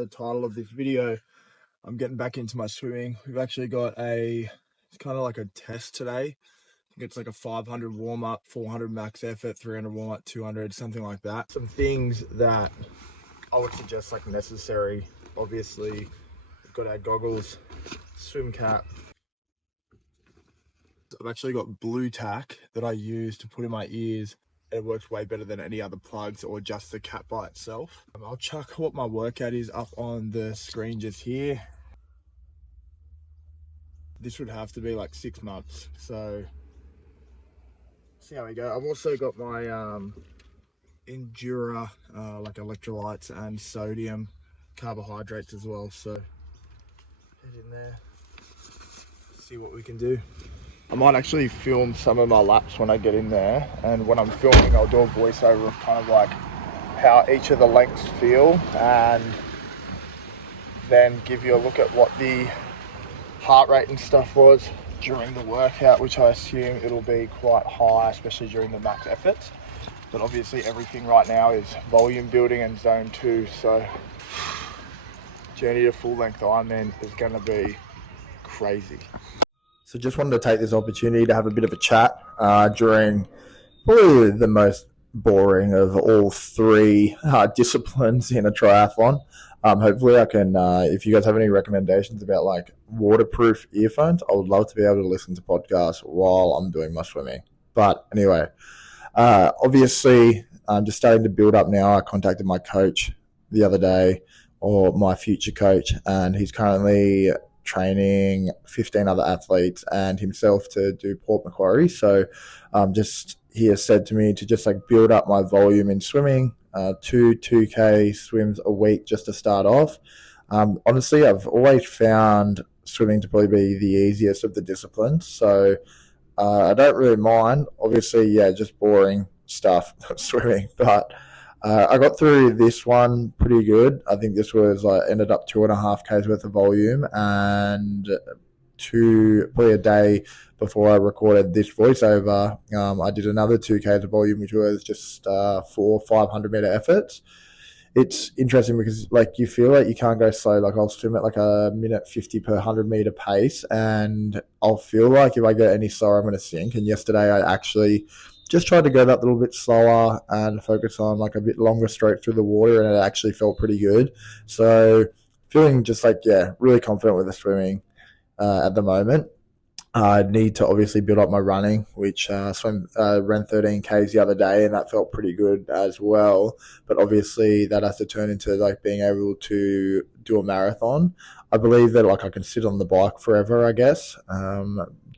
the title of this video, I'm getting back into my swimming. We've actually got it's kind of like a test today. I think it's like a 500 warm-up, 400 max effort, 300 warm-up, 200, something like that. Some things that I would suggest like necessary. Obviously, we've got our goggles, swim cap. I've actually got blue tack that I use to put in my ears. It works way better than any other plugs or just the cap by itself. I'll chuck what my workout is up on the screen just here. This would have to be like 6 months. So see how we go. I've also got my Endura, like electrolytes and sodium carbohydrates as well. So head in there, see what we can do. I might actually film some of my laps when I get in there, and when I'm filming I'll do a voiceover of kind of like how each of the lengths feel, and then give you a look at what the heart rate and stuff was during the workout, which I assume it'll be quite high, especially during the max efforts. But obviously everything right now is volume building and zone 2, so journey to full length Ironman is going to be crazy. So just wanted to take this opportunity to have a bit of a chat during probably the most boring of all three disciplines in a triathlon. Hopefully I can, if you guys have any recommendations about like waterproof earphones, I would love to be able to listen to podcasts while I'm doing my swimming. But anyway, obviously I'm just starting to build up now. I contacted my coach the other day, or my future coach, and he's currently training 15 other athletes and himself to do Port Macquarie. So he has said to me to just like build up my volume in swimming, 2K swims a week just to start off. Honestly, I've always found swimming to probably be the easiest of the disciplines. So I don't really mind. Obviously, yeah, just boring stuff, swimming. But I got through this one pretty good. I think this was ended up 2.5 Ks worth of volume, and probably a day before I recorded this voiceover, I did another 2 Ks of volume, which was just 4 500 meter efforts. It's interesting because like you feel like you can't go slow. Like I'll swim at like a minute 50 per 100 meter pace, and I'll feel like if I go any slower, I'm going to sink. And yesterday I actually just tried to go that little bit slower and focus on like a bit longer stroke through the water, and it actually felt pretty good. So feeling just like, yeah, really confident with the swimming at the moment. I need to obviously build up my running, which ran 13 Ks the other day, and that felt pretty good as well. But obviously that has to turn into like being able to do a marathon. I believe that like I can sit on the bike forever, I guess.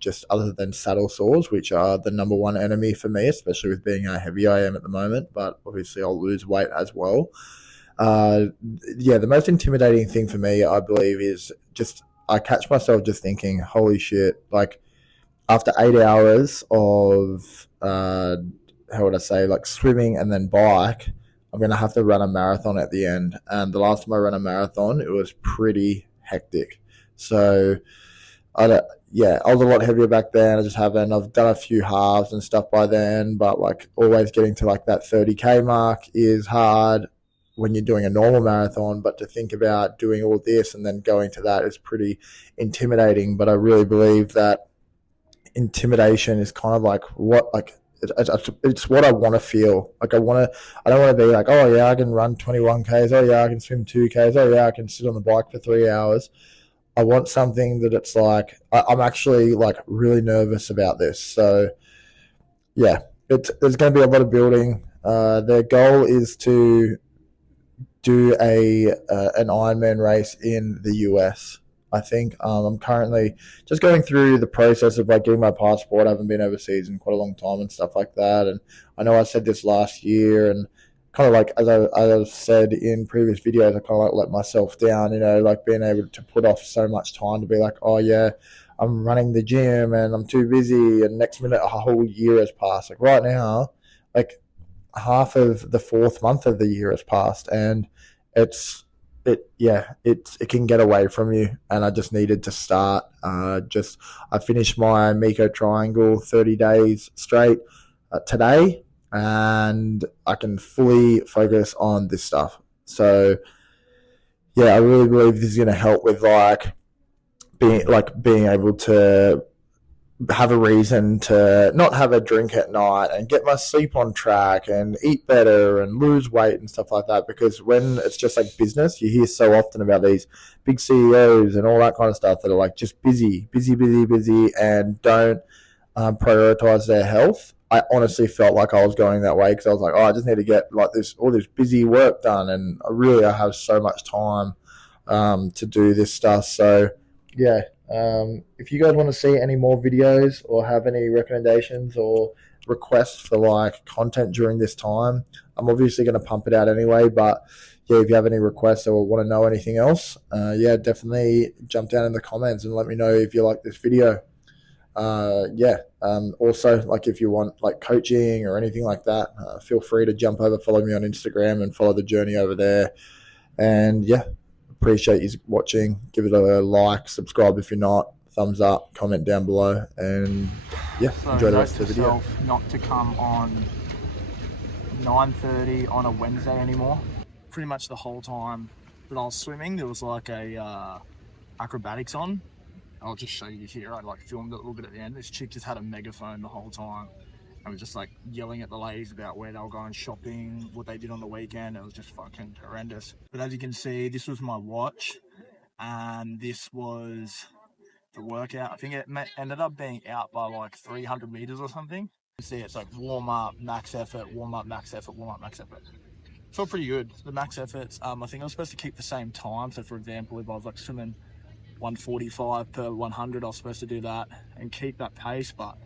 Just other than saddle sores, which are the number one enemy for me, especially with being how heavy I am at the moment. But obviously I'll lose weight as well. The most intimidating thing for me, I believe, is just I catch myself just thinking, holy shit, like after 8 hours of, how would I say, like swimming and then bike, I'm going to have to run a marathon at the end. And the last time I ran a marathon, it was pretty hectic. So I was a lot heavier back then. I've done a few halves and stuff by then, but like always getting to like that 30K mark is hard when you're doing a normal marathon, but to think about doing all this and then going to that is pretty intimidating. But I really believe that intimidation is kind of like it's what I want to feel. Like I don't want to be like, oh yeah, I can run 21 Ks. Oh yeah, I can swim 2 Ks. Oh yeah, I can sit on the bike for 3 hours. I want something that it's like, I'm actually like really nervous about this. So yeah, there's going to be a lot of building. Their goal is to do an Ironman race in the US. I think I'm currently just going through the process of like getting my passport. I haven't been overseas in quite a long time and stuff like that. And I know I said this last year, and kind of like as I've said in previous videos, I kind of like let myself down, like being able to put off so much time to be like, oh yeah, I'm running the gym and I'm too busy, and next minute a whole year has passed. Like right now, like half of the 4th month of the year has passed, and it can get away from you, and I just needed to start. I finished my Miko Triangle 30 days straight today, and I can fully focus on this stuff. So yeah, I really believe this is going to help with being able to have a reason to not have a drink at night and get my sleep on track and eat better and lose weight and stuff like that. Because when it's just like business, you hear so often about these big CEOs and all that kind of stuff that are like just busy, busy, busy, busy, and don't prioritize their health. I honestly felt like I was going that way because I was like, oh, I just need to get like all this busy work done, and I have so much time to do this stuff. So yeah, if you guys want to see any more videos or have any recommendations or requests for like content during this time, I'm obviously going to pump it out anyway. But yeah, if you have any requests or want to know anything else, yeah, definitely jump down in the comments and let me know if you like this video. Also, like if you want like coaching or anything like that, feel free to jump over, follow me on Instagram and follow the journey over there. And yeah, appreciate you watching. Give it a like, subscribe if you're not, thumbs up, comment down below, and yeah, so enjoy the rest of the video. Not to come on 9:30 on a Wednesday anymore. Pretty much the whole time that I was swimming, there was like a acrobatics on. I'll just show you here. I like filmed it a little bit at the end. This chick just had a megaphone the whole time. I was just like yelling at the ladies about where they were going shopping, what they did on the weekend. It was just fucking horrendous. But as you can see, this was my watch, and this was the workout. I think it ended up being out by like 300 meters or something. You see, it's like warm up, max effort, warm up, max effort, warm up, max effort. Felt pretty good. The max efforts. I think I was supposed to keep the same time. So for example, if I was like swimming 145 per 100, I was supposed to do that and keep that pace, but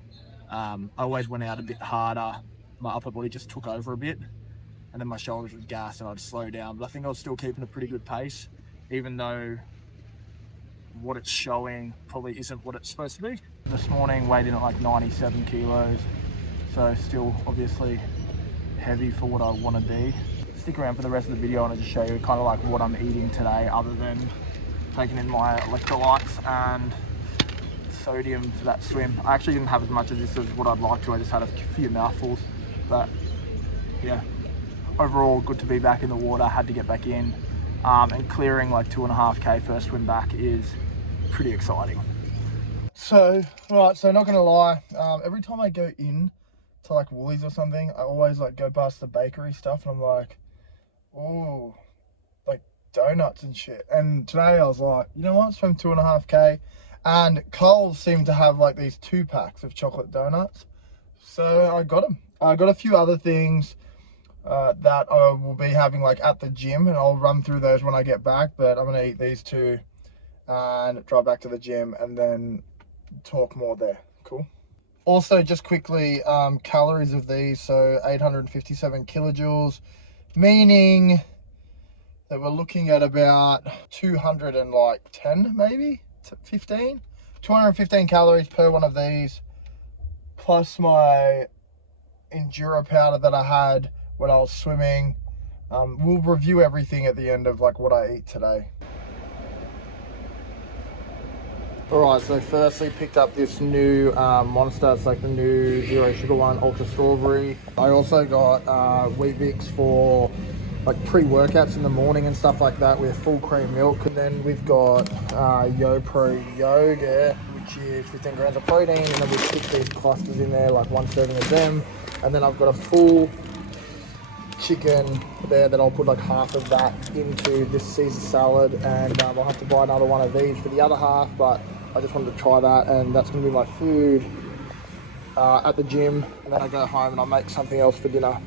I always went out a bit harder. My upper body just took over a bit, and then my shoulders would gas and I'd slow down. But I think I was still keeping a pretty good pace, even though what it's showing probably isn't what it's supposed to be. This morning weighed in at like 97 kilos, so still obviously heavy for what I want to be. Stick around for the rest of the video and I'll just show you kind of like what I'm eating today, other than taking in my electrolytes and sodium for that swim. I actually didn't have as much of this as what I'd like to. I just had a few mouthfuls, but yeah, overall good to be back in the water. I had to get back in, and clearing like 2.5k first swim back is pretty exciting. So right, so not gonna lie, every time I go in to like Woolies or something, I always like go past the bakery stuff and I'm like, oh, like donuts and shit. And today I was like, you know what, swim 2.5k, and Coles seemed to have like these 2 packs of chocolate donuts, so I got them. I got a few other things that I will be having like at the gym, and I'll run through those when I get back. But I'm gonna eat these 2 and drive back to the gym and then talk more there. Cool. Also, just quickly, calories of these, so 857 kilojoules, meaning that we're looking at about 210, maybe 15, 215 calories per one of these, plus my enduro powder that I had when I was swimming. We'll review everything at the end of like what I eat today. Alright, so firstly picked up this new Monster. It's like the new zero sugar one, ultra strawberry. I also got Weet-Bix for like pre-workouts in the morning and stuff like that with full cream milk. And then we've got YoPro yogurt, which is 15 grams of protein, and then we stick these clusters in there, like 1 serving of them. And then I've got a full chicken there that I'll put like half of that into this Caesar salad, and I'll have to buy another one of these for the other half, but I just wanted to try that, and that's going to be my food at the gym. And then I go home and I'll make something else for dinner.